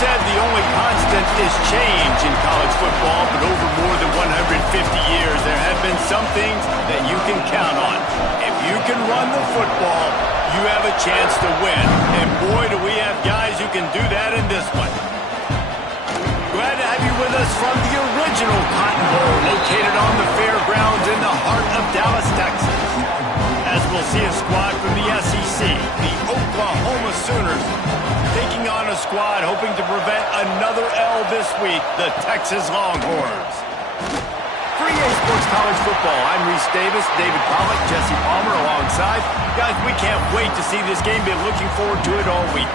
said the only constant is change in college football, but over more than 150 years, there have been some things that you can count on. If you can run the football, you have a chance to win. And boy, do we have guys who can do that in this one. Glad to have you with us from the original Cotton Bowl, located on the fairgrounds in the heart of Dallas, Texas. As we'll see a squad from the SEC, the Oklahoma Sooners, taking on a squad hoping to prevent another L this week, the Texas Longhorns. For EA Sports College Football, I'm Reese Davis, David Pollack, Jesse Palmer alongside. Guys, we can't wait to see this game. Been looking forward to it all week.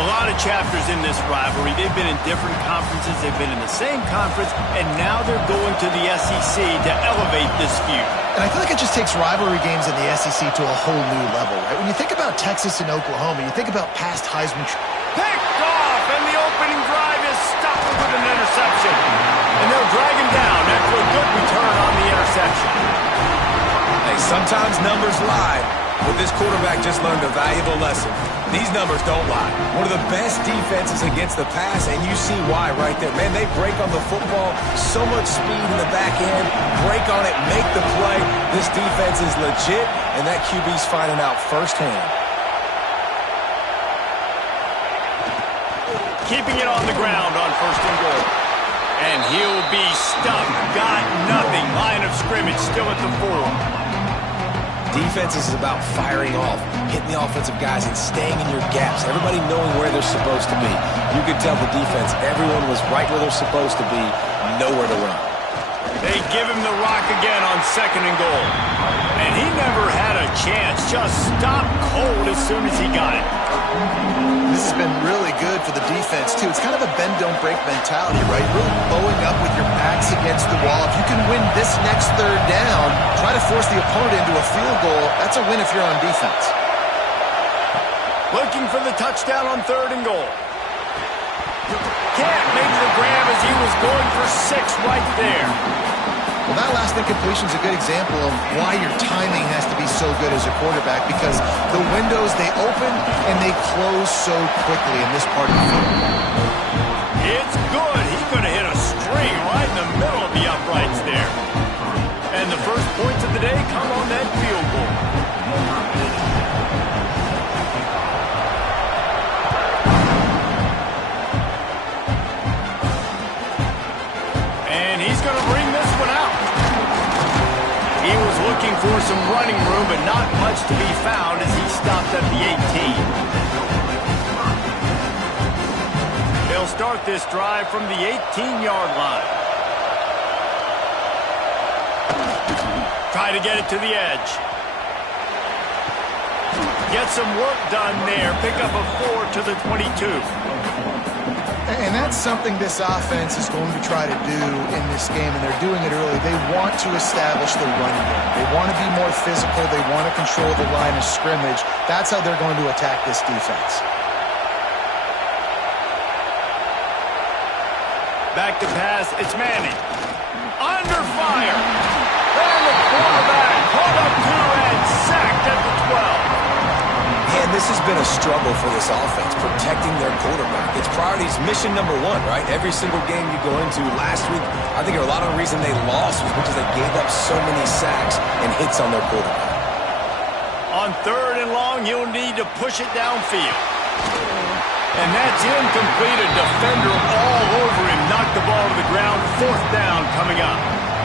A lot of chapters in this rivalry. They've been in different conferences. They've been in the same conference, and now they're going to the SEC to elevate this feud. And I feel like it just takes rivalry games in the SEC to a whole new level, right? When you think about Texas and Oklahoma, you think about past Heisman. Picked off, and the opening drive is stopped with an interception. And they'll drag him down after a good return on the interception. Hey, sometimes numbers lie, but this quarterback just learned a valuable lesson. These numbers don't lie. One of the best defenses against the pass, and you see why right there. Man, they break on the football, so much speed in the back end, break on it, make the play. This defense is legit, and that QB's finding out firsthand. Keeping it on the ground on 1st and goal. And he'll be stuck. Got nothing. Line of scrimmage still at the 4. Defense is about firing off, hitting the offensive guys and staying in your gaps. Everybody knowing where they're supposed to be. You could tell the defense, everyone was right where they're supposed to be, nowhere to run. They give him the rock again on 2nd and goal. And he never had a chance. Just stopped cold as soon as he got it. This has been really good for the defense, too. It's kind of a bend-don't-break mentality, right? Really bowing up with your backs against the wall. If you can win this next 3rd down, try to force the opponent into a field goal, that's a win if you're on defense. Looking for the touchdown on 3rd and goal. Can't make the grab as he was going for 6 right there. Well, that last incompletion is a good example of why your timing has to be so good as a quarterback, because the windows, they open and they close so quickly in this part of the field. It's good. He could have hit a string right in the middle of the uprights there. And the first points of the day come on that field goal. And he's going to bring this one out. He was looking for some running room, but not much to be found as he stopped at the 18. They'll start this drive from the 18-yard line. Try to get it to the edge. Get some work done there. Pick up a 4 to the 22. And that's something this offense is going to try to do in this game, and they're doing it early. They want to establish the running game. They want to be more physical. They want to control the line of scrimmage. That's how they're going to attack this defense. Back to pass. It's Manning. Under fire. And the quarterback pulled up 2 and sacked at the 12. And this has been a struggle for this offense, protecting their quarterback. It's priorities, mission number 1, right? Every single game you go into. Last week, I think a lot of the reason they lost was because they gave up so many sacks and hits on their quarterback. On 3rd and long, he'll need to push it downfield. And that's incomplete. A defender all over him. Knocked the ball to the ground. 4th down coming up.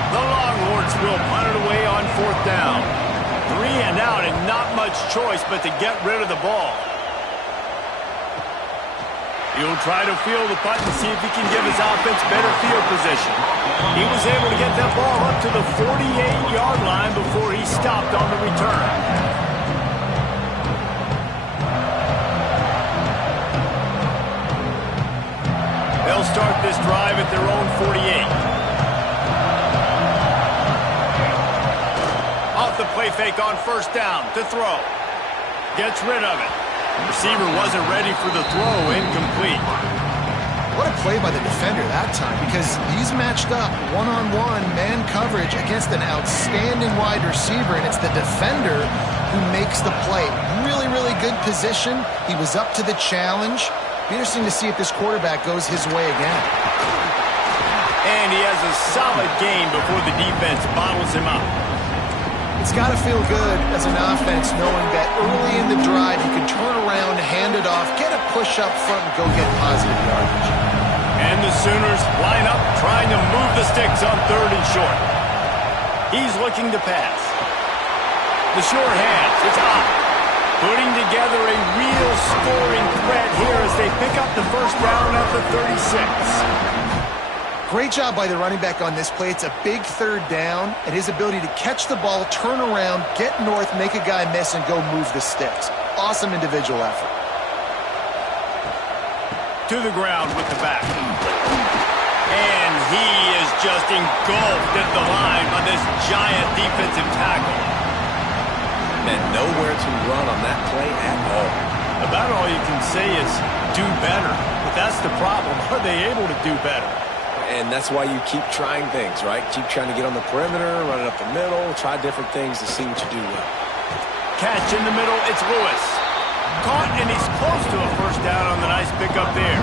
The Longhorns will punt it away on 4th down. 3 and out, and not much choice but to get rid of the ball. He'll try to field the punt and see if he can give his offense better field position. He was able to get that ball up to the 48-yard line before he stopped on the return. They'll start this drive at their own 48. Off the play fake on 1st down to throw. Gets rid of it. Receiver wasn't ready for the throw. Incomplete. What a play by the defender that time, because he's matched up one-on-one man coverage against an outstanding wide receiver, and it's the defender who makes the play. Really, really good position. He was up to the challenge, Be interesting to see if this quarterback goes his way again. And he has a solid game before the defense bottles him up. It's got to feel good as an offense knowing that early in the drive you can turn around, hand it off, get a push up front, and go get positive yardage. And the Sooners line up trying to move the sticks on 3rd and short. He's looking to pass. The short hands, it's hot. Putting together a real scoring threat here as they pick up the first down at the 36. Great job by the running back on this play. It's a big 3rd down, and his ability to catch the ball, turn around, get north, make a guy miss, and go move the sticks. Awesome individual effort. To the ground with the back. And he is just engulfed at the line by this giant defensive tackle. And nowhere to run on that play at all. About all you can say is do better. But that's the problem. Are they able to do better? And that's why you keep trying things, right? Keep trying to get on the perimeter, run it up the middle, try different things to see what you do well. Catch in the middle, it's Lewis. Caught, and he's close to a first down on the nice pickup there.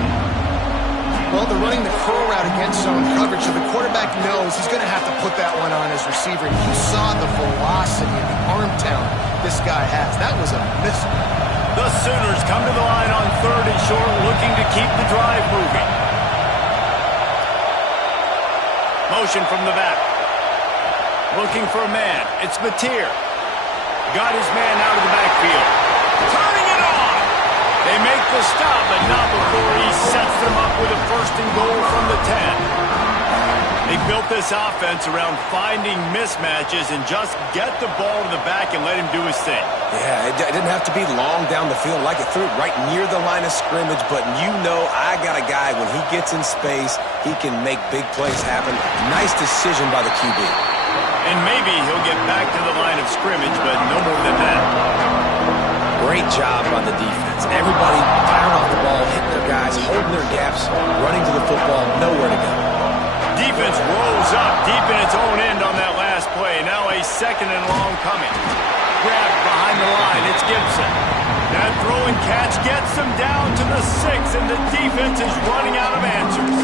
Well, they're running the curl route against zone coverage, so the quarterback knows he's going to have to put that one on his receiver. You saw the velocity and the arm talent this guy has. That was a missile. The Sooners come to the line on 3rd and short, looking to keep the drive moving. Motion from the back. Looking for a man. It's Mateer. Got his man out of the backfield. Turning it on. They make the stop, but not before he sets them up with a 1st and goal from the 10. They built this offense around finding mismatches and just get the ball to the back and let him do his thing. Yeah, it didn't have to be long down the field. Like it threw it right near the line of scrimmage, but you know I got a guy, when he gets in space, he can make big plays happen. Nice decision by the QB. And maybe he'll get back to the line of scrimmage, but no more than that. Great job by the defense. Everybody firing off the ball, hitting their guys, holding their gaps, running to the football, nowhere to go. Defense rolls up deep in its own end on that last play. Now a 2nd and long coming. Grabbed behind the line. It's Gibson. That throw and catch gets them down to the 6, and the defense is running out of answers.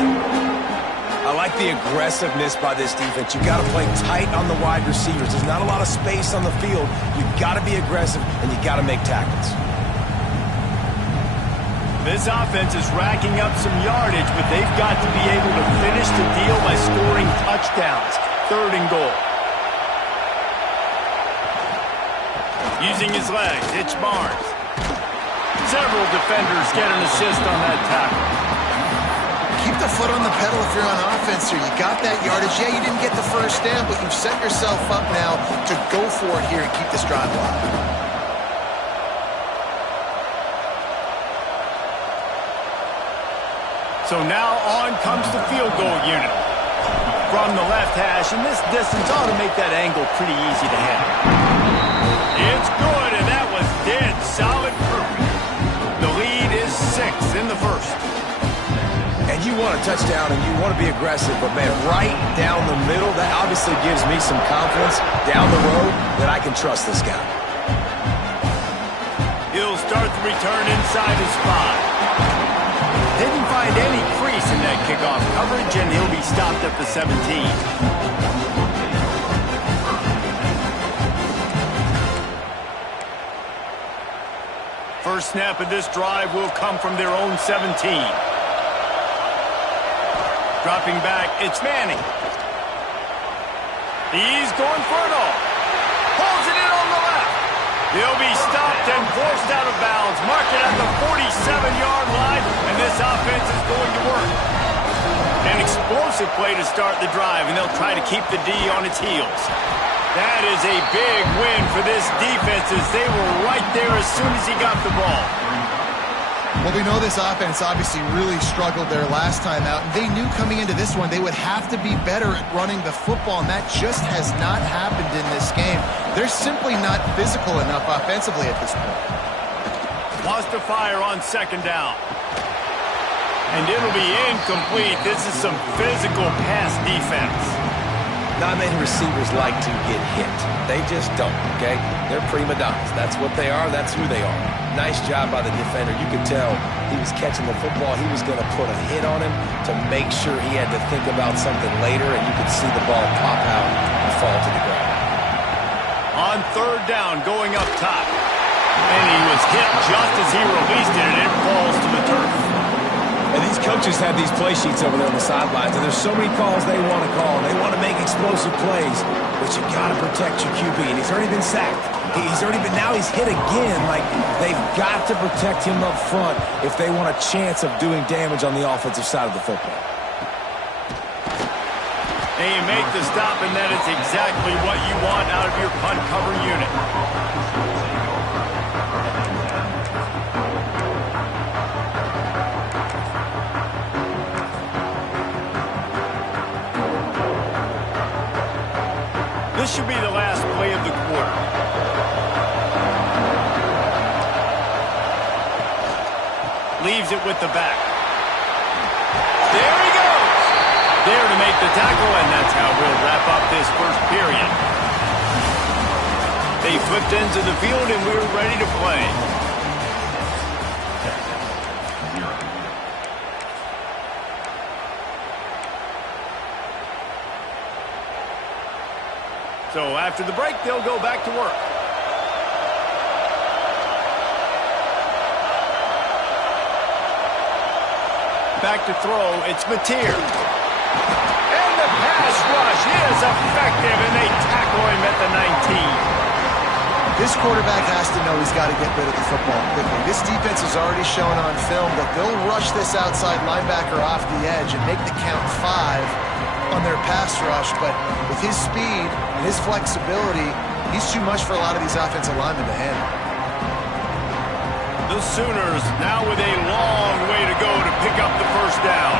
I like the aggressiveness by this defense. You got to play tight on the wide receivers. There's not a lot of space on the field. You got to be aggressive, and you got to make tackles. This offense is racking up some yardage, but they've got to be able to finish the deal by scoring touchdowns. 3rd and goal. Using his legs, it's Barnes. Several defenders get an assist on that tackle. Keep the foot on the pedal if you're on offense here. You got that yardage. Yeah, you didn't get the 1st down, but you've set yourself up now to go for it here and keep this drive alive. So now on comes the field goal unit. From the left hash, and this distance ought to make that angle pretty easy to handle. It's good, and that was dead solid perfect. The lead is 6 in the 1st. And you want a touchdown, and you want to be aggressive, but, man, right down the middle, that obviously gives me some confidence down the road that I can trust this guy. He'll start the return inside his 5. Didn't find any crease in that kickoff coverage, and he'll be stopped at the 17. First snap of this drive will come from their own 17. Dropping back, it's Manning. He's going for it all. Pulls it in on the left. He'll be stopped and forced out of bounds. Marked it at the 47-yard line, and this offense is going to work. An explosive play to start the drive, and they'll try to keep the D on its heels. That is a big win for this defense as they were right there as soon as he got the ball. Well, we know this offense obviously really struggled their last time out, and they knew coming into this one they would have to be better at running the football, and that just has not happened in this game. They're simply not physical enough offensively at this point. Lost to fire on 2nd down. And it'll be incomplete. This is some physical pass defense. Not many receivers like to get hit. They just don't, okay? They're prima donnas. That's what they are. That's who they are. Nice job by the defender. You could tell he was catching the football. He was going to put a hit on him to make sure he had to think about something later, and you could see the ball pop out and fall to the ground. On third down, going up top. And he was hit just as he released it, and it falls to the turf. And these coaches have these play sheets over there on the sidelines, and there's so many calls they want to call. They want to make explosive plays, but you got to protect your QB, and he's already been sacked. Now he's hit again. Like, they've got to protect him up front if they want a chance of doing damage on the offensive side of the football. And you make the stop, and that is exactly what you want out of your punt cover unit. This should be the last play of the quarter. Leaves it with the back. There he goes. There to make the tackle, and that's how we'll wrap up this first period. They flipped into the field, and we're ready to play. So after the break, they'll go back to work. Back to throw, it's Mateer. And the pass rush is effective, and they tackle him at the 19. This quarterback has to know he's got to get rid of the football quickly. This defense has already shown on film that they'll rush this outside linebacker off the edge and make the count 5 on their pass rush, but with his speed and his flexibility, he's too much for a lot of these offensive linemen to handle. The Sooners now with a long way to go to pick up the first down.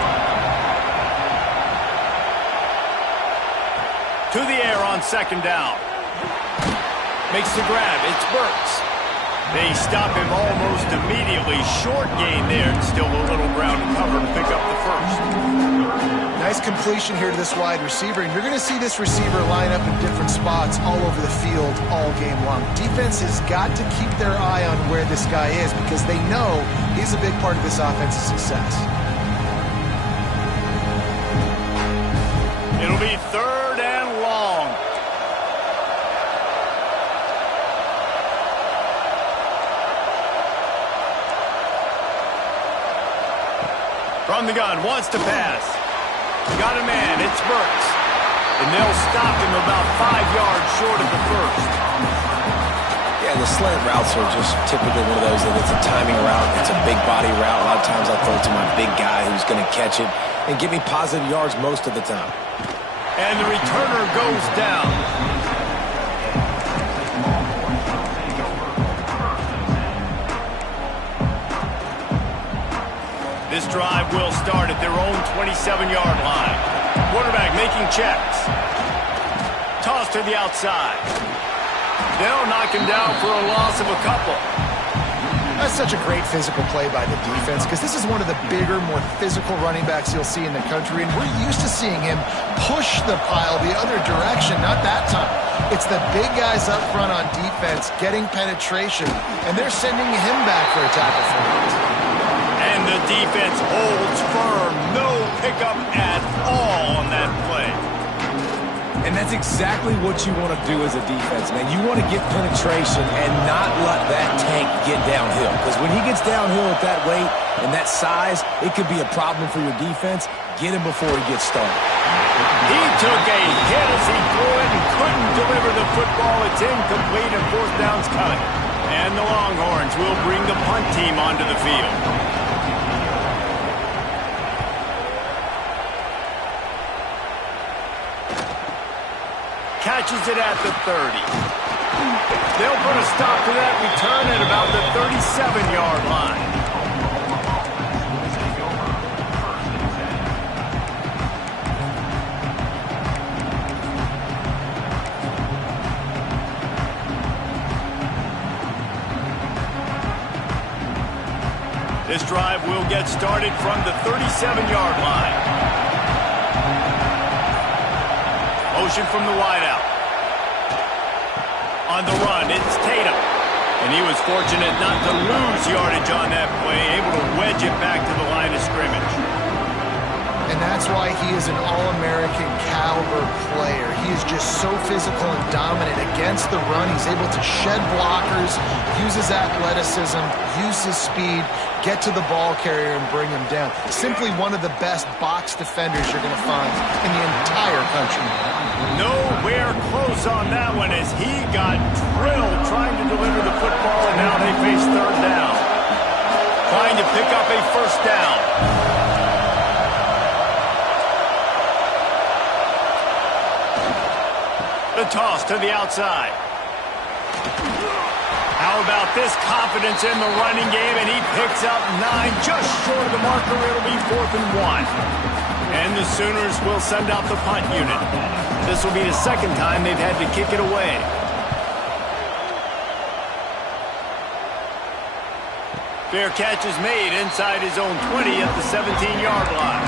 To the air on second down. Makes the grab. It's Burks. They stop him almost immediately. Short gain there. Still a little ground to cover to pick up the first. Nice completion here to this wide receiver, and you're going to see this receiver line up in different spots all over the field all game long. Defense has got to keep their eye on where this guy is because they know he's a big part of this offense's success. It'll be third and long. From the gun, wants to pass. Got a man, it's Burks. And they'll stop him about 5 yards short of the first. Yeah, the slant routes are just typically one of those that it's a timing route. It's a big body route. A lot of times I throw it to my big guy who's going to catch it and give me positive yards most of the time. And the returner goes down. This drive will start at their own 27-yard line. Quarterback making checks. Toss to the outside. They'll knock him down for a loss of a couple. That's such a great physical play by the defense because this is one of the bigger, more physical running backs you'll see in the country, and we're used to seeing him push the pile the other direction, not that time. It's the big guys up front on defense getting penetration, and they're sending him back for a tackle for it. And the defense holds firm. No pickup at all on that play. And that's exactly what you want to do as a defense, man. You want to get penetration and not let that tank get downhill. Because when he gets downhill at that weight and that size, it could be a problem for your defense. Get him before he gets started. He took a hit as he threw it and couldn't deliver the football. It's incomplete and fourth down's coming. And the Longhorns will bring the punt team onto the field. Catches it at the 30. They'll put a stop to that return at about the 37-yard line. This drive will get started from the 37-yard line. Motion from the wideout. On the run, it's Tatum. And he was fortunate not to lose yardage on that play, able to wedge it back to the line of scrimmage. And that's why he is an All-American caliber player. He is just so physical and dominant against the run. He's able to shed blockers, use his athleticism, use his speed, get to the ball carrier and bring him down. Simply one of the best box defenders you're going to find in the entire country. Nowhere close on that one as he got drilled trying to deliver the football, and now they face third down. Trying to pick up a first down. The toss to the outside. How about this confidence in the running game? And he picks up 9, just short of the marker. It'll be 4th and 1. And the Sooners will send out the punt unit. This will be the second time they've had to kick it away. Fair catch is made inside his own 20 at the 17-yard line.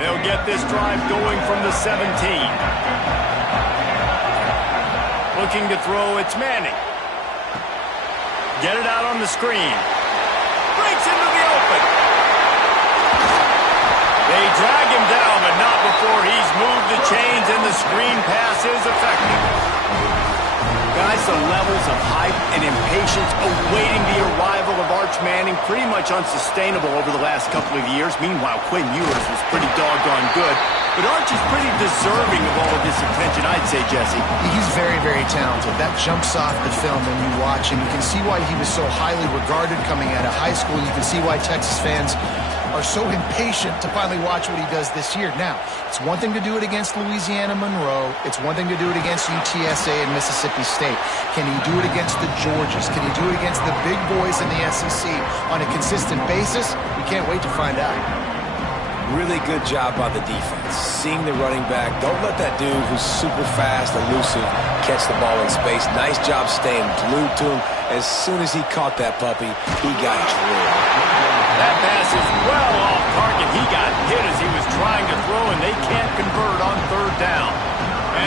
They'll get this drive going from the 17. Looking to throw, it's Manning. Get it out on the screen. Breaks into the open. They drag him down, but not before he's moved the chains, and the screen pass is effective. Guys, the levels of hype and impatience awaiting the arrival of Arch Manning pretty much unsustainable over the last couple of years. Meanwhile, Quinn Ewers was pretty doggone good. But Arch is pretty deserving of all of this attention, I'd say, Jesse. He's very, very talented. That jumps off the film when you watch him. You can see why he was so highly regarded coming out of high school. You can see why Texas fans are so impatient to finally watch what he does this year. Now, it's one thing to do it against Louisiana Monroe. It's one thing to do it against UTSA and Mississippi State. Can he do it against the Georgias? Can he do it against the big boys in the SEC on a consistent basis? We can't wait to find out. Really good job by the defense. Seeing the running back. Don't let that dude who's super fast, elusive, catch the ball in space. Nice job staying glued to him. As soon as he caught that puppy, he got drilled. That pass is well off target. He got hit as he was trying to throw, and they can't convert on third down.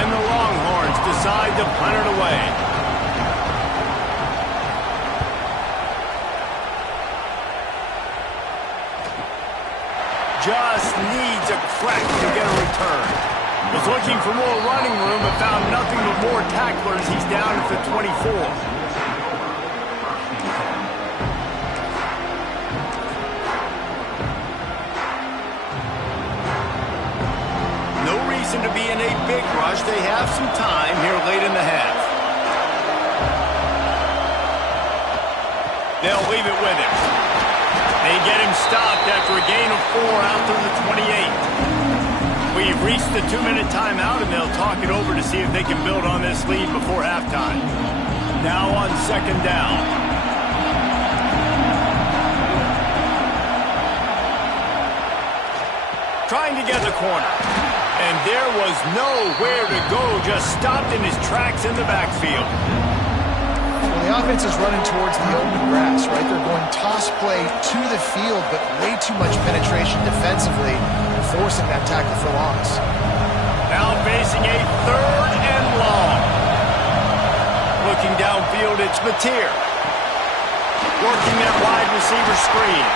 And the Longhorns decide to punt it away. Just needs a crack to get a return. Was looking for more running room, but found nothing but more tacklers. He's down at the 24. To be in a big rush. They have some time here late in the half. They'll leave it with him. They get him stopped after a gain of 4 out to the 28. We've reached the 2-minute timeout, and they'll talk it over to see if they can build on this lead before halftime. Now on second down. Trying to get the corner. And there was nowhere to go, just stopped in his tracks in the backfield. Well, the offense is running towards the open grass, right? They're going toss play to the field, but way too much penetration defensively, forcing that tackle for loss. Now facing a third and long. Looking downfield, it's Mateer. Working that wide receiver screen.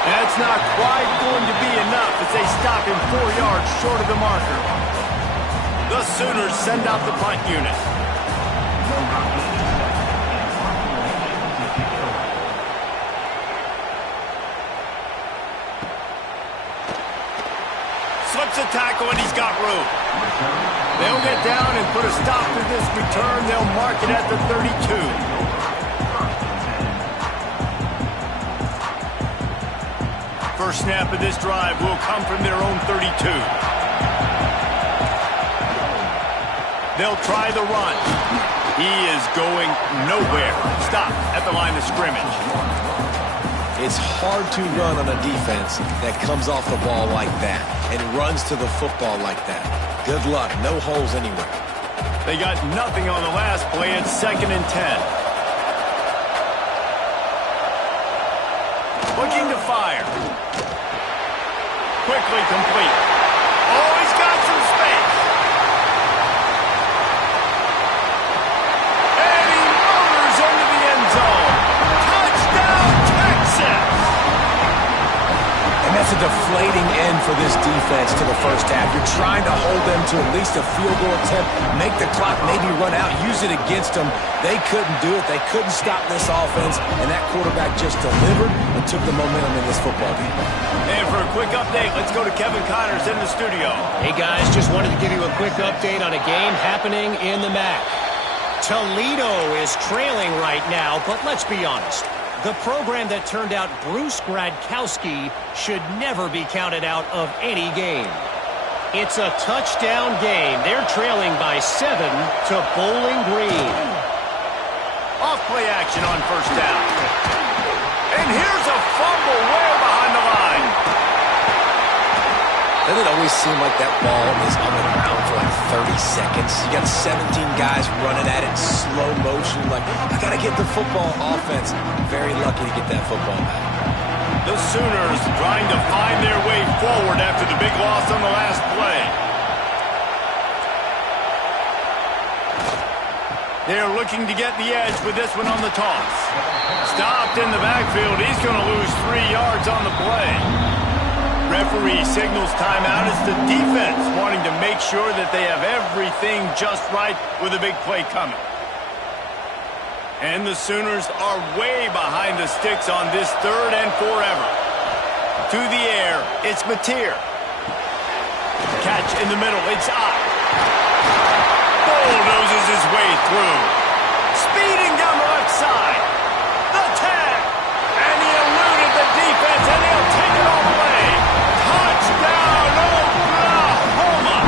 That's not quite going to be enough as they stop him 4 yards short of the marker. The Sooners send out the punt unit. Slips a tackle and he's got room. They'll get down and put a stop to this return. They'll mark it at the 32. First snap of this drive will come from their own 32. They'll try the run. He is going nowhere. Stop at the line of scrimmage. It's hard to run on a defense that comes off the ball like that and runs to the football like that. Good luck. No holes anywhere. They got nothing on the last play. It's 2nd and 10. Looking to fire. Quickly complete. Oh, he's got some space. And he motors into the end zone. Touchdown, Texas! And that's a deflating end for this defense to the first half. You're trying to hold them to at least a field goal attempt, make the clock maybe run out, use it against them. They couldn't do it. They couldn't stop this offense, and that quarterback just delivered and took the momentum in this football game. And for a quick update, let's go to Kevin Connors in the studio. Hey, guys, just wanted to give you a quick update on a game happening in the MAC. Toledo is trailing right now, but let's be honest. The program that turned out Bruce Gradkowski should never be counted out of any game. It's a touchdown game. They're trailing by 7 to Bowling Green. Off play action on first down. And here's a fumble way behind the line. Doesn't it always seem like that ball is on the ground for like 30 seconds? You got 17 guys running at it in slow motion. Like, I got to get the football offense. Very lucky to get that football back. The Sooners trying to find their way forward after the big loss on the last play. They're looking to get the edge with this one on the toss. Stopped in the backfield. He's going to lose 3 yards on the play. Referee signals timeout. It's the defense wanting to make sure that they have everything just right with a big play coming. And the Sooners are way behind the sticks on this 3rd and forever. To the air, it's Mateer. Catch in the middle, it's Ott. Bulldozes his way through. Speeding down the left side. The tag. And he eluded the defense, and he'll take it all the way. Touchdown, Oklahoma!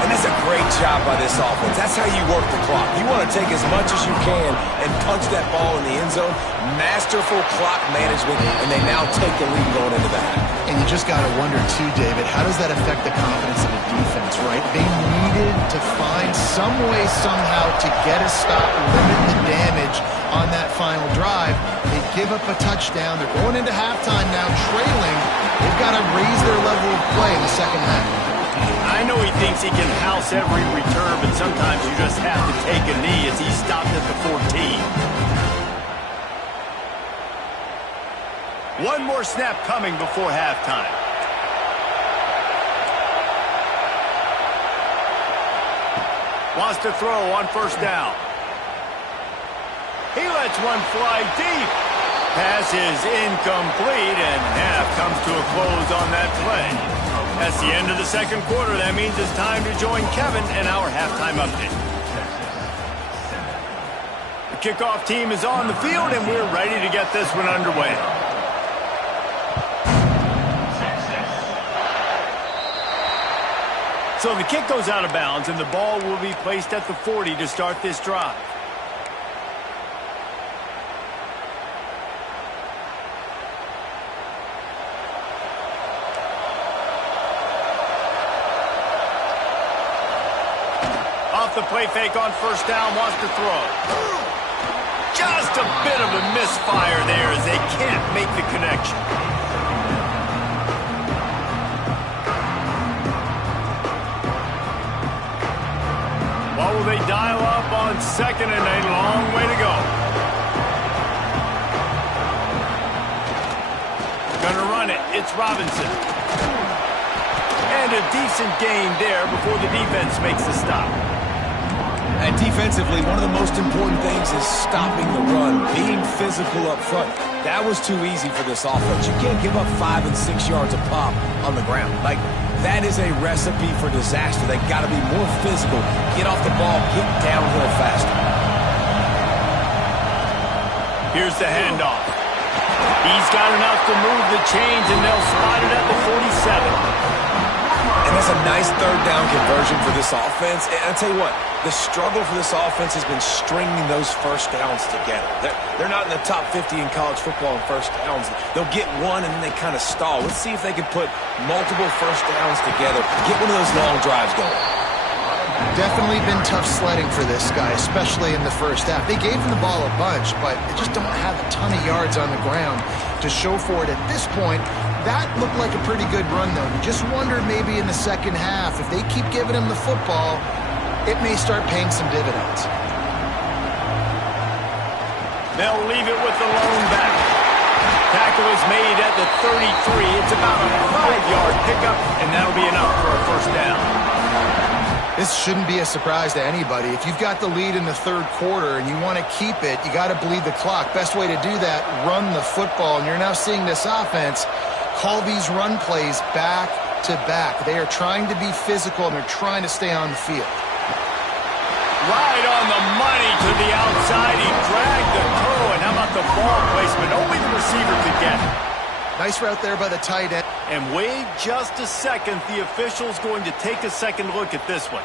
And that's a great job by this offense. That's how you work the clock. You want to take as much as you can and punch that ball in the end zone. Masterful clock management, and they now take the lead going into the half. And you just got to wonder, too, David, how does that affect the confidence of the defense, right? They needed to find some way, somehow, to get a stop, limit the damage on that final drive. They give up a touchdown. They're going into halftime now, trailing. They've got to raise their level of play in the second half. I know he thinks he can house every return, but sometimes you just have to take a knee as he stopped at the 14. One more snap coming before halftime. Wants to throw on first down. He lets one fly deep. Pass is incomplete, and half comes to a close on that play. That's the end of the second quarter. That means it's time to join Kevin and our halftime update. The kickoff team is on the field, and we're ready to get this one underway. So the kick goes out of bounds, and the ball will be placed at the 40 to start this drive. Off the play fake on first down, wants to throw. Just a bit of a misfire there as they can't make the connection. What will they dial up on second and a long way to go? Gonna run it. It's Robinson. And a decent gain there before the defense makes the stop. And defensively, one of the most important things is stopping the run, being physical up front. That was too easy for this offense. You can't give up 5 and 6 yards a pop on the ground. Like, that is a recipe for disaster. They got to be more physical, get off the ball, get downhill faster. Here's the handoff. He's got enough to move the chains, and they'll spot it at the 47. And that's a nice third down conversion for this offense. And I'll tell you what, the struggle for this offense has been stringing those first downs together. They're not in the top 50 in college football in first downs. They'll get one and then they kind of stall. Let's see if they can put multiple first downs together, get one of those long drives going. Definitely been tough sledding for this guy, especially in the first half. They gave him the ball a bunch, but they just don't have a ton of yards on the ground to show for it at this point. That looked like a pretty good run, though. You just wonder maybe in the second half, if they keep giving him the football, it may start paying some dividends. They'll leave it with the lone back. Tackle is made at the 33. It's about a 5-yard pickup, and that'll be enough for a first down. This shouldn't be a surprise to anybody. If you've got the lead in the third quarter and you want to keep it, you got to bleed the clock. Best way to do that, run the football. And you're now seeing this offense call these run plays back to back. They are trying to be physical, and they're trying to stay on the field. Right on the money to the outside. He dragged the toe, and how about the ball placement? Only the receiver could get it. Nice route there by the tight end. And wait just a second. The official's going to take a second look at this one.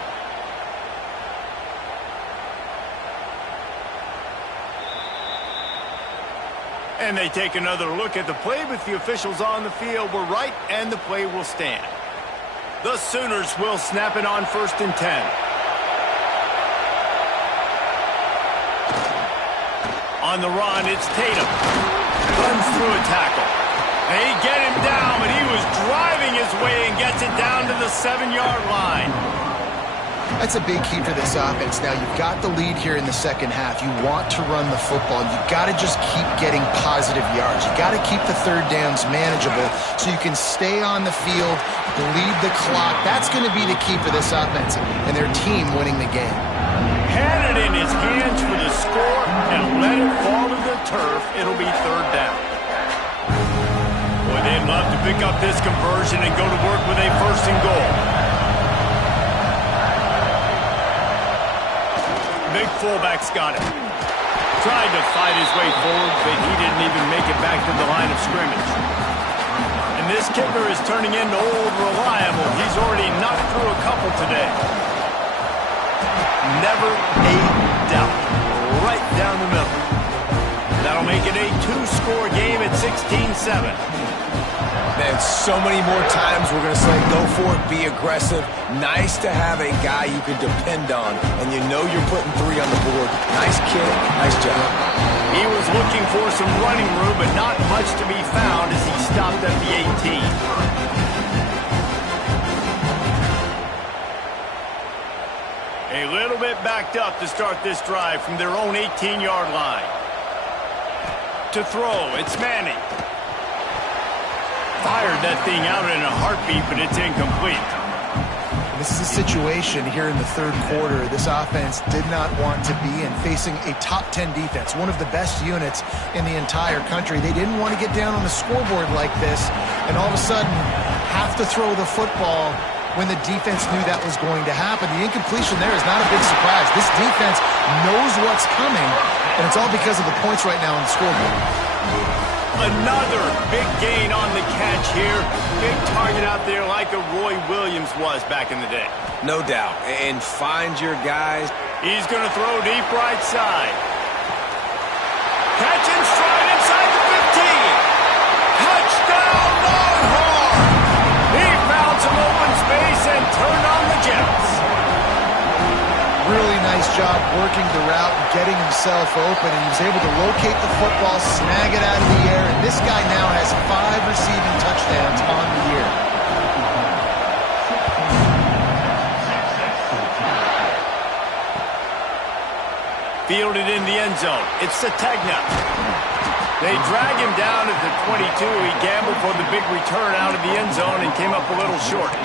And they take another look at the play with the officials on the field. We're right, and the play will stand. The Sooners will snap it on 1st and 10. On the run, it's Tatum. Runs through a tackle. They get him down, but he was driving his way and gets it down to the 7-yard line. That's a big key for this offense. Now, you've got the lead here in the second half. You want to run the football. You've got to just keep getting positive yards. You've got to keep the third downs manageable so you can stay on the field, bleed the clock. That's going to be the key for this offense and their team winning the game. Had it in his hands for the score and let it fall to the turf. It'll be third down. Boy, they'd love to pick up this conversion and go to work with a 1st and goal. Big fullback's got it. Tried to fight his way forward, but he didn't even make it back to the line of scrimmage. And this kicker is turning into old reliable. He's already knocked through a couple today. Never a doubt. Right down the middle. That'll make it a 2-score game at 16-7. Man, so many more times we're going to say go for it, be aggressive. Nice to have a guy you can depend on, and you know you're putting 3 on the board. Nice kick, nice job. He was looking for some running room, but not much to be found as he stopped at the 18. A little bit backed up to start this drive from their own 18-yard line. To throw, it's Manning. Fired that thing out in a heartbeat, but it's incomplete. This is a situation here in the third quarter this offense did not want to be in, facing a top 10 defense, one of the best units in the entire country. They didn't want to get down on the scoreboard like this and all of a sudden have to throw the football when the defense knew that was going to happen. The incompletion there is not a big surprise. This defense knows what's coming, and it's all because of the points right now on the scoreboard. Another big gain on the catch here. Big target out there like a Roy Williams was back in the day. No doubt. And find your guys. He's going to throw deep right side. Catch and stride inside the 15. Touchdown Longhorn. He found some open space and turned on the Jets. Really nice job working the route and getting himself open, and he was able to locate the football, snag it out of the air, and this guy now has 5 receiving touchdowns on the year. Fielded in the end zone. It's Sategna. They drag him down at the 22. He gambled for the big return out of the end zone and came up a little short.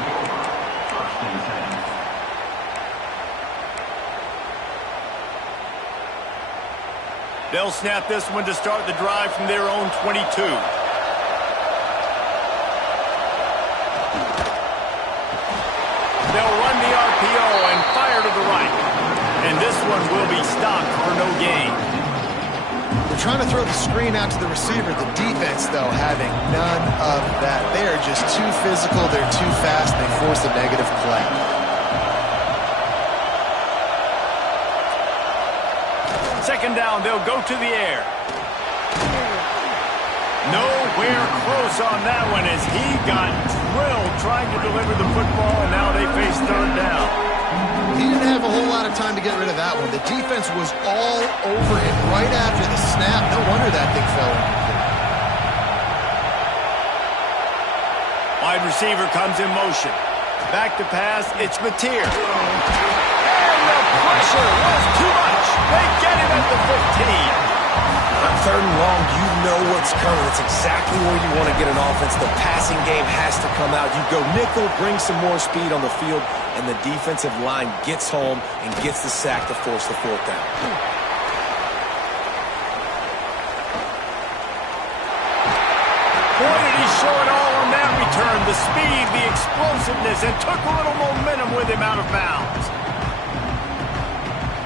They'll snap this one to start the drive from their own 22. They'll run the RPO and fire to the right. And this one will be stopped for no gain. They're trying to throw the screen out to the receiver. The defense, though, having none of that. They are just too physical. They're too fast. They force a negative play. Second down, they'll go to the air. Nowhere close on that one as he got drilled trying to deliver the football, and now they face third down. He didn't have a whole lot of time to get rid of that one. The defense was all over him right after the snap. No wonder that thing fell incomplete. Wide receiver comes in motion. Back to pass, it's Mateer. And the pressure was too much. They get him at the 15. On 3rd and long, you know what's coming. It's exactly where you want to get an offense. The passing game has to come out. You go nickel, bring some more speed on the field, and the defensive line gets home and gets the sack to force the 4th down. Boy, did he show it all on that return. The speed, the explosiveness, and took a little momentum with him out of bounds.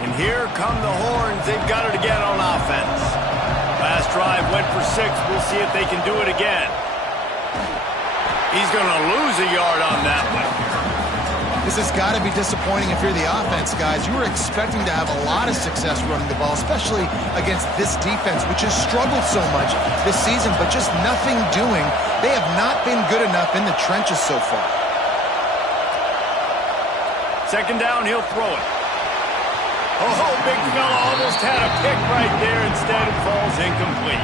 And here come the horns. They've got it again on offense. Last drive went for 6. We'll see if they can do it again. He's going to lose a yard on that one. This has got to be disappointing if you're the offense, guys. You were expecting to have a lot of success running the ball, especially against this defense, which has struggled so much this season, but just nothing doing. They have not been good enough in the trenches so far. 2nd down, he'll throw it. Oh, big fella almost had a pick right there. Instead, it falls incomplete.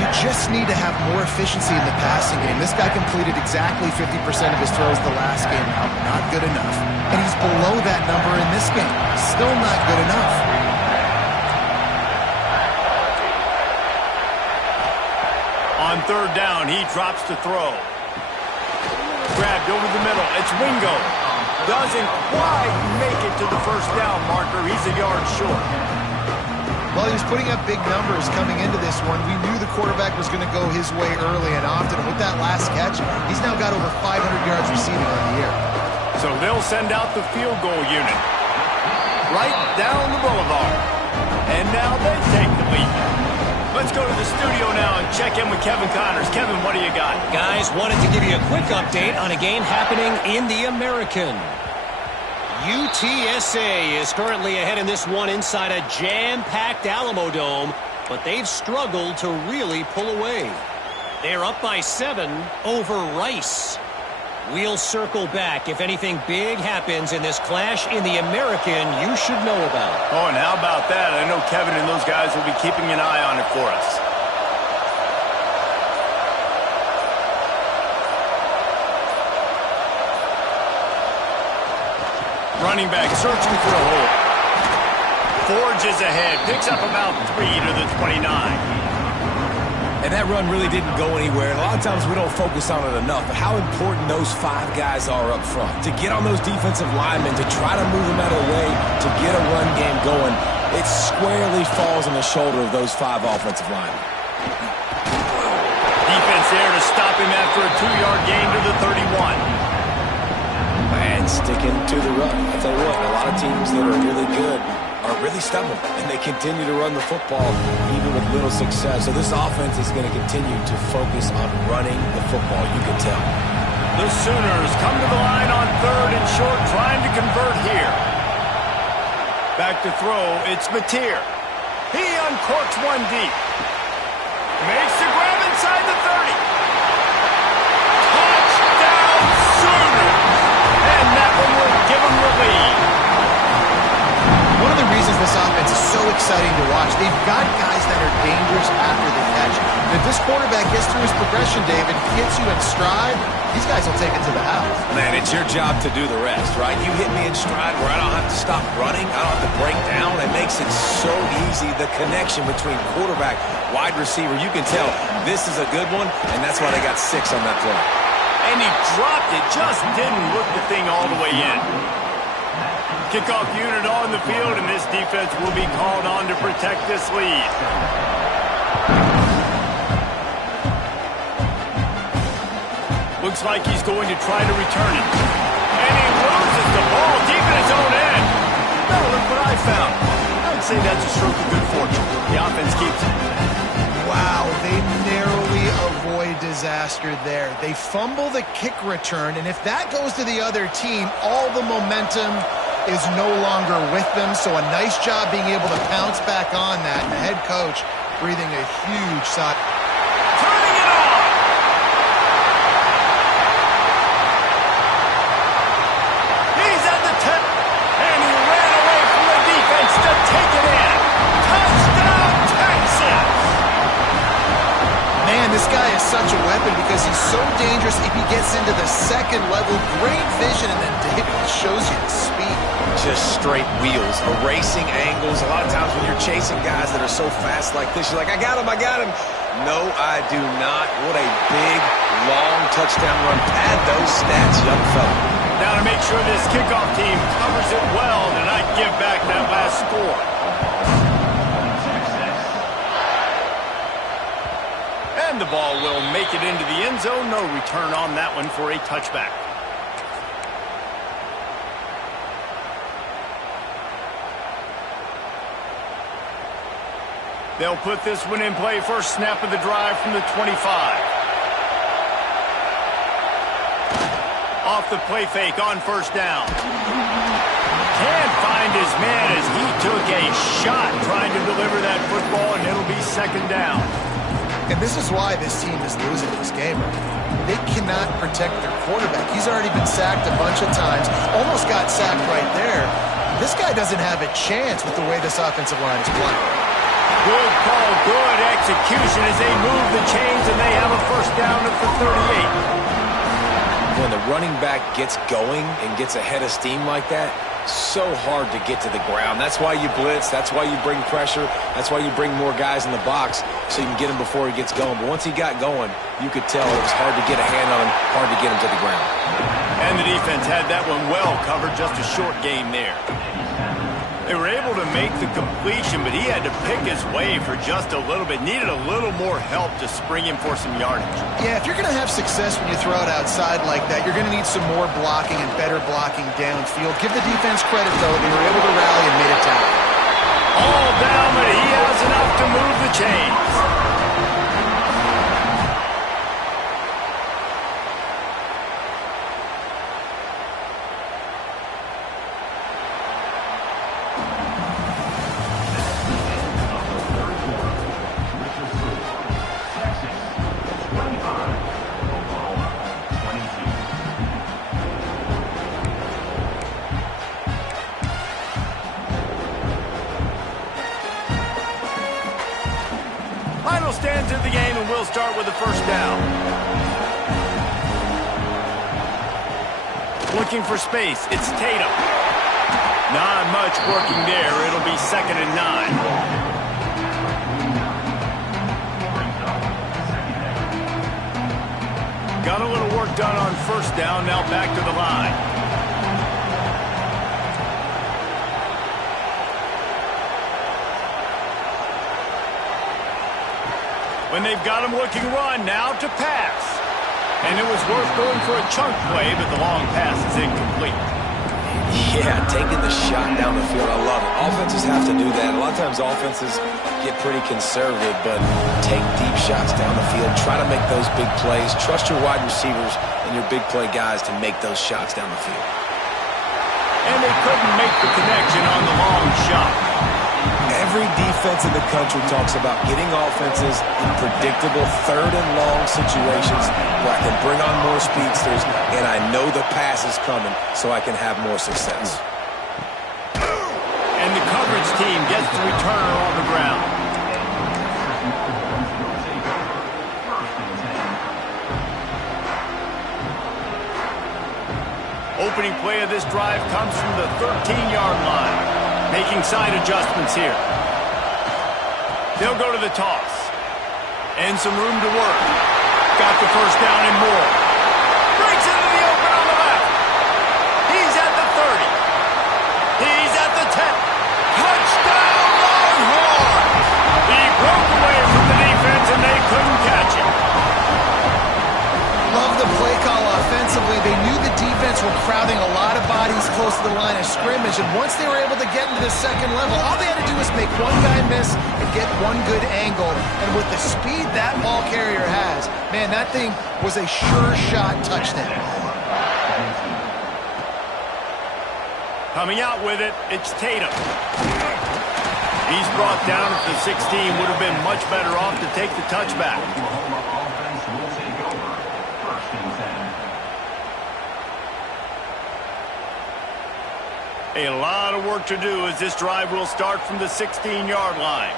You just need to have more efficiency in the passing game. This guy completed exactly 50% of his throws the last game out. Not good enough. And he's below that number in this game. Still not good enough. On 3rd down, he drops to throw. Grabbed over the middle. It's Wingo. Doesn't quite make it to the 1st down marker. He's a yard short. Well, he was putting up big numbers coming into this one. We knew the quarterback was going to go his way early and often. And with that last catch, he's now got over 500 yards receiving on the year. So they'll send out the field goal unit. Right down the boulevard. And now they take the lead. Let's go to the studio now and check in with Kevin Connors. Kevin, what do you got? Guys, wanted to give you a quick update on a game happening in the American. UTSA is currently ahead in this one inside a jam-packed Alamo Dome, but they've struggled to really pull away. They're up by 7 over Rice. We'll circle back if anything big happens in this clash in the American you should know about. Oh, and how about that? I know Kevin and those guys will be keeping an eye on it for us. Running back searching for a hole. Forges ahead. Picks up about 3 to the 29. And that run really didn't go anywhere. And a lot of times we don't focus on it enough. But how important those 5 guys are up front. To get on those defensive linemen, to try to move them out of the way, to get a run game going, it squarely falls on the shoulder of those 5 offensive linemen. Defense there to stop him after a 2-yard gain to the 31. And sticking to the run. I'll tell you what, a lot of teams that are really good are really stubborn, and they continue to run the football even with little success. So this offense is going to continue to focus on running the football, you can tell. The Sooners come to the line on 3rd and short, trying to convert here. Back to throw, it's Mateer. He uncorks one deep. Makes the grab inside the 30. Touchdown Sooners! And that one will give them the lead. One of the reasons this offense is so exciting to watch, they've got guys that are dangerous after the catch. And if this quarterback gets through his progression, David, gets you in stride, these guys will take it to the house. Man, it's your job to do the rest, right? You hit me in stride where I don't have to stop running. I don't have to break down. It makes it so easy. The connection between quarterback, wide receiver, you can tell this is a good one, and that's why they got 6 on that play. And he dropped it, just didn't look the thing all the way in. Kickoff unit on the field, and this defense will be called on to protect this lead. Looks like he's going to try to return it. And he loses the ball deep in his own end. Now look what I found. I would say that's a stroke of good fortune. The offense keeps it. Wow, they narrowly avoid disaster there. They fumble the kick return, and if that goes to the other team, all the momentum is no longer with them. So a nice job being able to pounce back on that, and the head coach breathing a huge sigh. Turning it on! He's at the 10. And this guy is such a weapon because he's so dangerous. If he gets into the second level, great vision, and then David shows you the speed. Just straight wheels, erasing angles. A lot of times when you're chasing guys that are so fast like this, you're like, I got him, I got him. No, I do not. What a big, long touchdown run. Pad those stats, young fella. Now to make sure this kickoff team covers it well and not give back that last score. And the ball will make it into the end zone. No return on that one for a touchback. They'll put this one in play. First snap of the drive from the 25. Off the play fake on first down. Can't find his man as he took a shot trying to deliver that football, and it'll be second down. And this is why this team is losing this game. They cannot protect their quarterback. He's already been sacked a bunch of times. Almost got sacked right there. This guy doesn't have a chance with the way this offensive line is playing. Good call, good execution as they move the chains, and they have a first down at the 38. When the running back gets going and gets ahead of steam like that, so hard to get to the ground. That's why you blitz. That's why you bring pressure. That's why you bring more guys in the box so you can get him before he gets going. But once he got going, you could tell it was hard to get a hand on him, hard to get him to the ground. And the defense had that one well covered, just a short game there. They were able to make the completion, but he had to pick his way for just a little bit. Needed a little more help to spring him for some yardage. Yeah, if you're going to have success when you throw it outside like that, you're going to need some more blocking and better blocking downfield. Give the defense credit, though. They were able to rally and made a tackle. All down, but he has enough to move the chains. Stands in the game, and we'll start with the first down. Looking for space. It's Tatum. Not much working there. It'll be 2nd and 9. Got a little work done on first down. Now back to the line. When they've got him looking run, now to pass. And it was worth going for a chunk play, but the long pass is incomplete. Yeah, taking the shot down the field, I love it. Offenses have to do that. A lot of times offenses get pretty conservative, but take deep shots down the field. Try to make those big plays. Trust your wide receivers and your big play guys to make those shots down the field. And they couldn't make the connection on the long shot. Every defense in the country talks about getting offenses in predictable 3rd and long situations where I can bring on more speedsters and I know the pass is coming so I can have more success. And the coverage team gets the returner on the ground. Opening play of this drive comes from the 13-yard line. Making side adjustments here. They'll go to the toss. And some room to work. Got the first down and more. Breaks into the open on the left. He's at the 30. He's at the 10. Touchdown Longhorns! He broke away from the defense and they couldn't catch him. Love the play call offensively. They knew the defense were crowding a lot of bodies close to the line of scrimmage, and once they were able to get into the second level, all they had to do was make one guy miss and get one good angle. And with the speed that ball carrier has, man, that thing was a sure shot touchdown. Coming out with it, it's Tatum. He's brought down at the 16. Would have been much better off to take the touchback. A lot of work to do as this drive will start from the 16-yard line.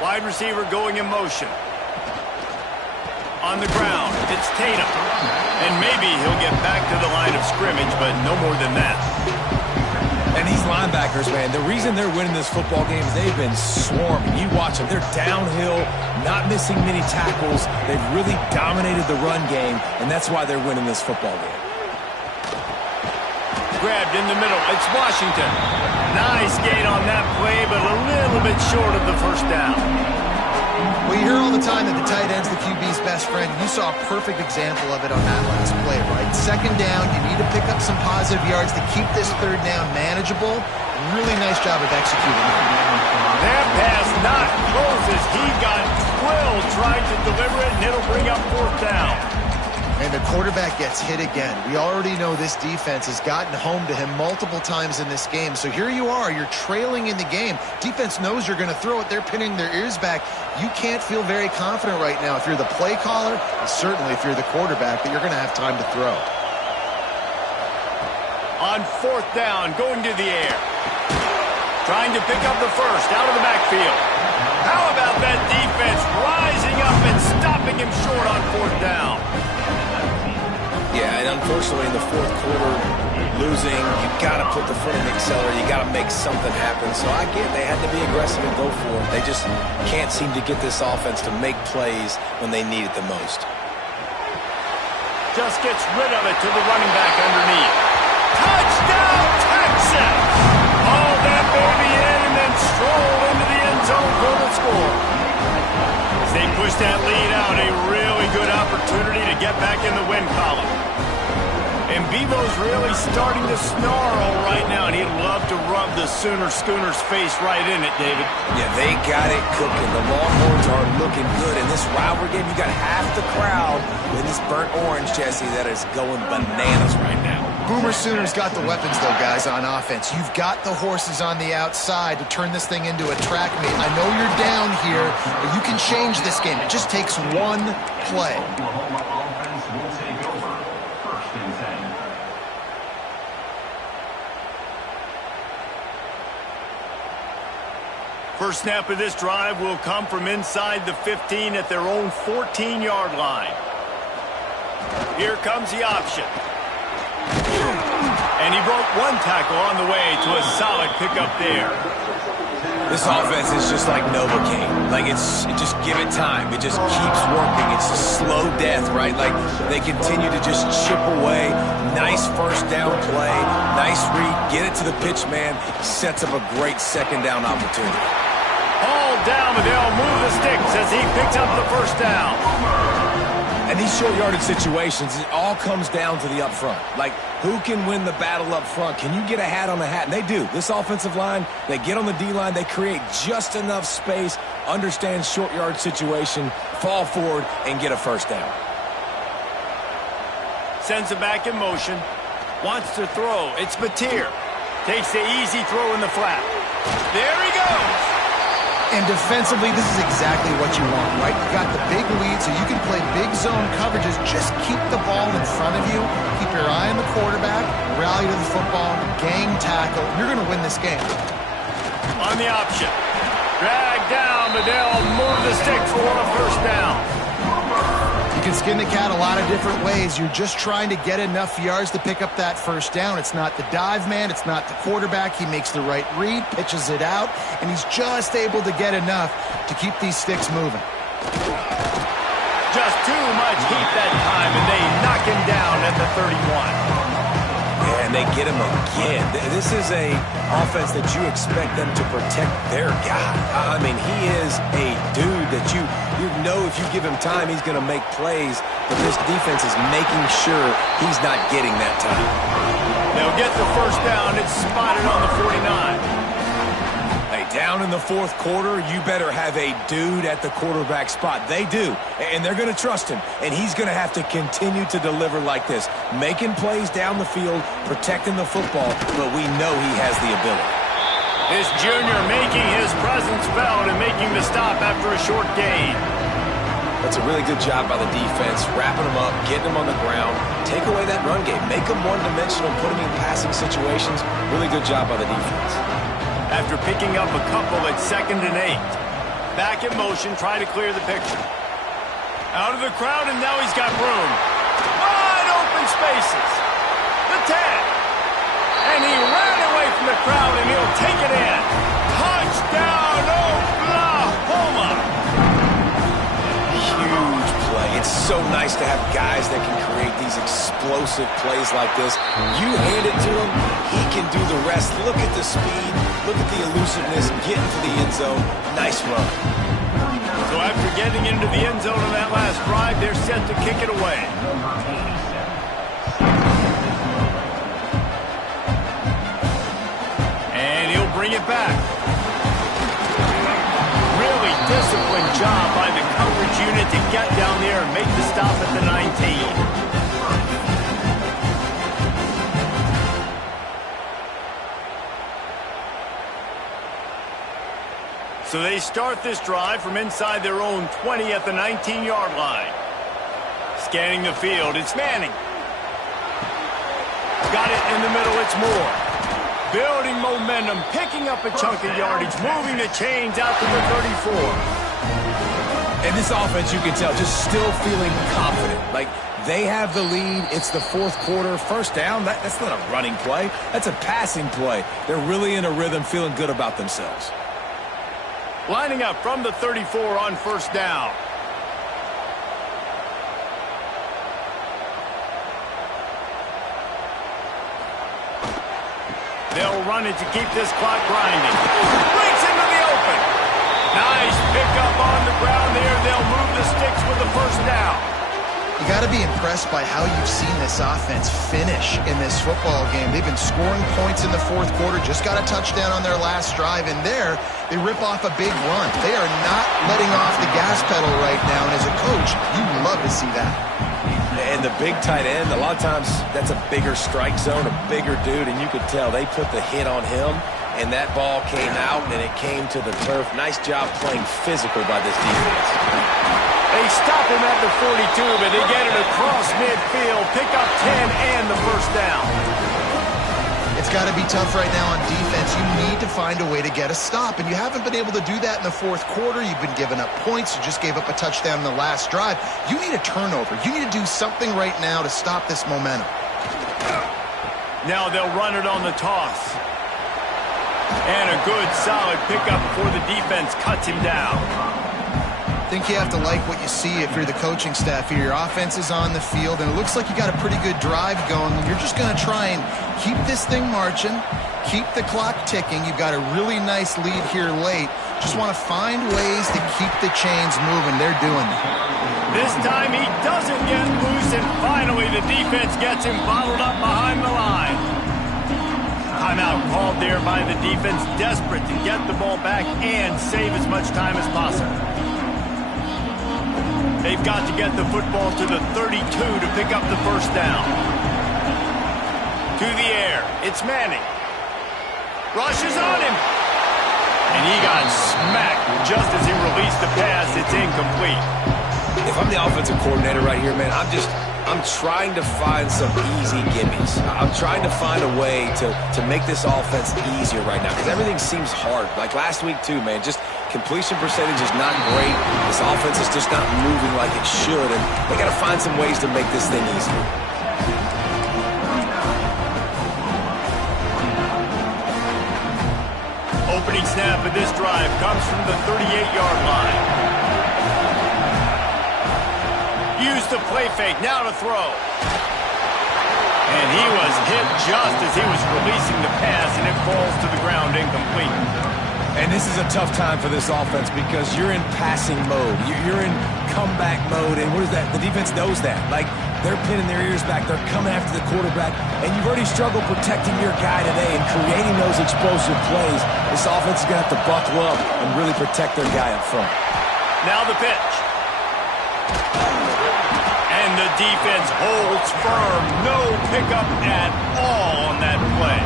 Wide receiver going in motion. On the ground, it's Tatum. And maybe he'll get back to the line of scrimmage, but no more than that. And these linebackers, man, the reason they're winning this football game is they've been swarming. You watch them. They're downhill, not missing many tackles. They've really dominated the run game, and that's why they're winning this football game. Grabbed in the middle. It's Washington. Nice gain on that play, but a little bit short of the first down. Well, you hear all the time that the tight end's the QB's best friend. You saw a perfect example of it on that last play, right? Second down, you need to pick up some positive yards to keep this third down manageable. Really nice job of executing. That pass not close as he got drilled trying to deliver it, and it'll bring up fourth down. And the quarterback gets hit again. We already know this defense has gotten home to him multiple times in this game. So here you are, you're trailing in the game. Defense knows you're going to throw it. They're pinning their ears back. You can't feel very confident right now if you're the play caller, and certainly if you're the quarterback, that you're going to have time to throw. On fourth down, going to the air. Trying to pick up the first out of the backfield. How about that defense rising up and stopping him short on fourth down? Yeah, and unfortunately in the fourth quarter, losing, you got to put the foot on the accelerator. You got to make something happen. So I get they had to be aggressive and go for it. They just can't seem to get this offense to make plays when they need it the most. Just gets rid of it to the running back underneath. Touchdown, Texas! Haul that baby in and then stroll into the end zone for the score. As they push that lead out, a really good opportunity to get back in the win column. And Bevo's really starting to snarl right now, and he'd love to rub the Schooner's face right in it, David. Yeah, they got it cooking. The Longhorns are looking good. In this rivalry game, you got half the crowd in this burnt orange, Jesse, that is going bananas right now. Boomer Sooners got the weapons, though, guys, on offense. You've got the horses on the outside to turn this thing into a track meet. I know you're down here, but you can change this game. It just takes one play. First snap of this drive will come from inside the 15 at their own 14-yard line. Here comes the option. And he broke one tackle on the way to a solid pickup there. This offense is just like Novocaine. Like, it just give it time. It just keeps working. It's a slow death, right? Like, they continue to just chip away. Nice first down play. Nice read. Get it to the pitch man. Sets up a great second down opportunity. All down, but they'll move the sticks as he picks up the first down. And these short yardage situations, it all comes down to the up front. Like, who can win the battle up front? Can you get a hat on a hat? And they do. This offensive line, they get on the D-line, they create just enough space, understand short yard situation, fall forward, and get a first down. Sends it back in motion. Wants to throw. It's Batir. Takes the easy throw in the flat. There he goes. And defensively, this is exactly what you want, right? You got the big lead, so you can play big zone coverages. Just keep the ball in front of you. Keep your eye on the quarterback. Rally to the football. Gang tackle. You're going to win this game. On the option. Drag down, but they'll move the stick for a first down. You can skin the cat a lot of different ways. You're just trying to get enough yards to pick up that first down. It's not the dive man. It's not the quarterback. He makes the right read, pitches it out, and he's just able to get enough to keep these sticks moving. Just too much heat that time, and they knock him down at the 31. And they get him again. This is a offense that you expect them to protect their guy. I mean, he is a dude that you know if you give him time, he's going to make plays. But this defense is making sure he's not getting that time. They'll get the first down. It's spotted on the 49. Hey, down in the fourth quarter, you better have a dude at the quarterback spot. They do, and they're going to trust him, and he's going to have to continue to deliver like this, making plays down the field, protecting the football, but we know he has the ability. This junior making his presence felt and making the stop after a short gain. That's a really good job by the defense, wrapping them up, getting them on the ground, take away that run game, make them one-dimensional, put them in passing situations. Really good job by the defense. After picking up a couple at 2nd and 8. Back in motion, try to clear the picture. Out of the crowd, and now he's got room. Wide open spaces. The 10. And he ran away from the crowd, and he'll take it in. Touchdown, Oklahoma! Huge play. It's so nice to have guys that can create these explosive plays like this. You hand it to him, he can do the rest. Look at the speed. Look at the elusiveness. Get into the end zone. Nice run. So after getting into the end zone on that last drive, they're set to kick it away. And he'll bring it back. Really disciplined job by the coverage unit to get down there and make the stop at the 19. So they start this drive from inside their own 20 at the 19-yard line. Scanning the field, it's Manning. Got it in the middle, it's Moore. Building momentum, picking up a chunk of yardage, moving the chains out to the 34. And this offense, you can tell, just still feeling confident. Like, they have the lead. It's the fourth quarter. First down, that's not a running play. That's a passing play. They're really in a rhythm, feeling good about themselves. Lining up from the 34 on first down. They'll run it to keep this clock grinding. Breaks into the open. Nice pickup on the ground there. They'll move the sticks with the first down. You got to be impressed by how you've seen this offense finish in this football game. They've been scoring points in the fourth quarter, just got a touchdown on their last drive, and there they rip off a big run. They are not letting off the gas pedal right now, and as a coach, you love to see that. And the big tight end, a lot of times that's a bigger strike zone, a bigger dude, and you could tell they put the hit on him, and that ball came out, and it came to the turf. Nice job playing physical by this defense. They stop him at the 42, but they get it across midfield, pick up 10 and the first down. It's got to be tough right now on defense. You need to find a way to get a stop, and you haven't been able to do that in the fourth quarter. You've been giving up points. You just gave up a touchdown in the last drive. You need a turnover. You need to do something right now to stop this momentum. Now they'll run it on the toss. And a good, solid pickup before the defense cuts him down. I think you have to like what you see if you're the coaching staff here. Your offense is on the field, and it looks like you got a pretty good drive going. You're just going to try and keep this thing marching, keep the clock ticking. You've got a really nice lead here late. Just want to find ways to keep the chains moving. They're doing it. This time he doesn't get loose, and finally the defense gets him bottled up behind the line. Timeout called there by the defense, desperate to get the ball back and save as much time as possible. They've got to get the football to the 32 to pick up the first down. To the air, it's Manning. Rushes on him. And he got smacked just as he released the pass. It's incomplete. If I'm the offensive coordinator right here, man, I'm trying to find some easy gimmies. I'm trying to find a way to make this offense easier right now because everything seems hard. Like last week, too, man, just completion percentage is not great. This offense is just not moving like it should, and they got to find some ways to make this thing easier. Opening snap of this drive comes from the 38-yard line. Use the play fake, now to throw. And he was hit just as he was releasing the pass, and it falls to the ground incomplete. And this is a tough time for this offense because you're in passing mode. You're in comeback mode, and what is that? The defense knows that. Like, they're pinning their ears back. They're coming after the quarterback, and you've already struggled protecting your guy today and creating those explosive plays. This offense is going to have to buckle up and really protect their guy up front. Now the pitch. And the defense holds firm. No pickup at all on that play.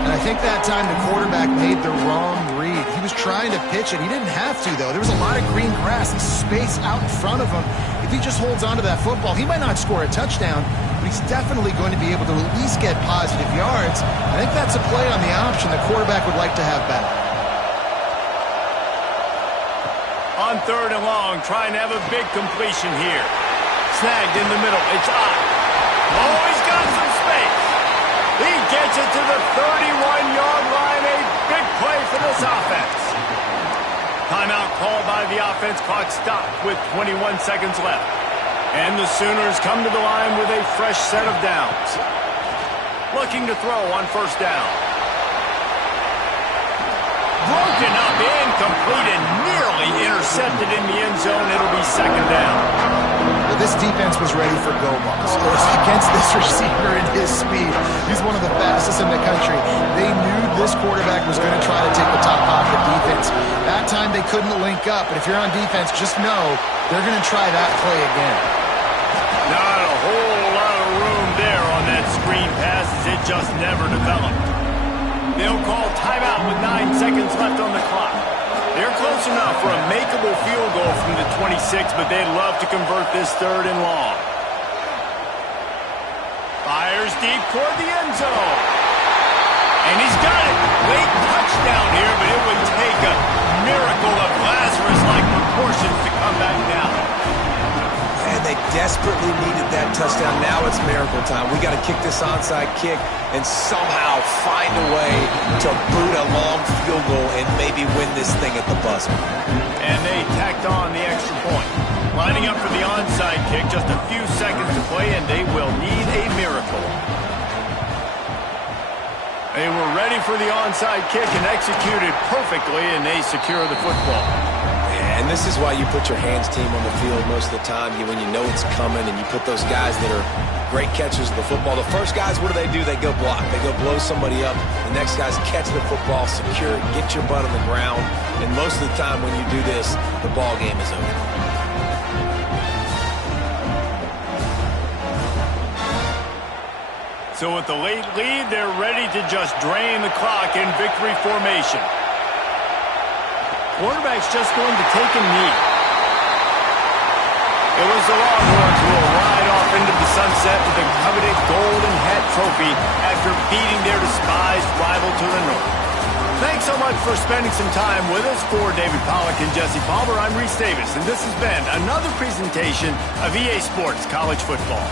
And I think that time the quarterback made the wrong read. He was trying to pitch it. He didn't have to, though. There was a lot of green grass and space out in front of him. If he just holds on to that football, he might not score a touchdown, but he's definitely going to be able to at least get positive yards. I think that's a play on the option the quarterback would like to have back. On On 3rd and long, trying to have a big completion here. Snagged in the middle. It's up. Oh, he's got some space. He gets it to the 31-yard line. A big play for this offense. Timeout called by the offense. Clock stopped with 21 seconds left. And the Sooners come to the line with a fresh set of downs. Looking to throw on 1st down. Broken up, incomplete, and nearly intercepted in the end zone. It'll be 2nd down. Well, this defense was ready for go balls. It was against this receiver and his speed. He's one of the fastest in the country. They knew this quarterback was going to try to take the top off the defense. That time they couldn't link up, but if you're on defense, just know they're going to try that play again. Not a whole lot of room there on that screen pass as it just never developed. They'll call timeout with 9 seconds left on the clock. They're close enough for a makeable field goal from the 26, but they'd love to convert this 3rd and long. Fires deep toward the end zone. And he's got it. Late touchdown here, but it would take a miracle of Lazarus-like proportions to come back down. And they desperately needed that touchdown. Now it's miracle time. We got to kick this onside kick and somehow find a way to boot a long field goal and maybe win this thing at the buzzer. And they tacked on the extra point. Lining up for the onside kick, just a few seconds to play, and they will need a miracle. They were ready for the onside kick and executed perfectly, and they secure the football. And this is why you put your hands team on the field most of the time when you know it's coming, and you put those guys that are great catchers of the football. The first guys, what do? They go block. They go blow somebody up. The next guys catch the football, secure it, get your butt on the ground. And most of the time when you do this, the ball game is over. So with the late lead, they're ready to just drain the clock in victory formation. Quarterback's just going to take a knee. It was the Longhorns who will ride off into the sunset with the coveted Golden Hat Trophy after beating their despised rival to the north. Thanks so much for spending some time with us. For David Pollack and Jesse Palmer, I'm Reese Davis, and this has been another presentation of EA Sports College Football.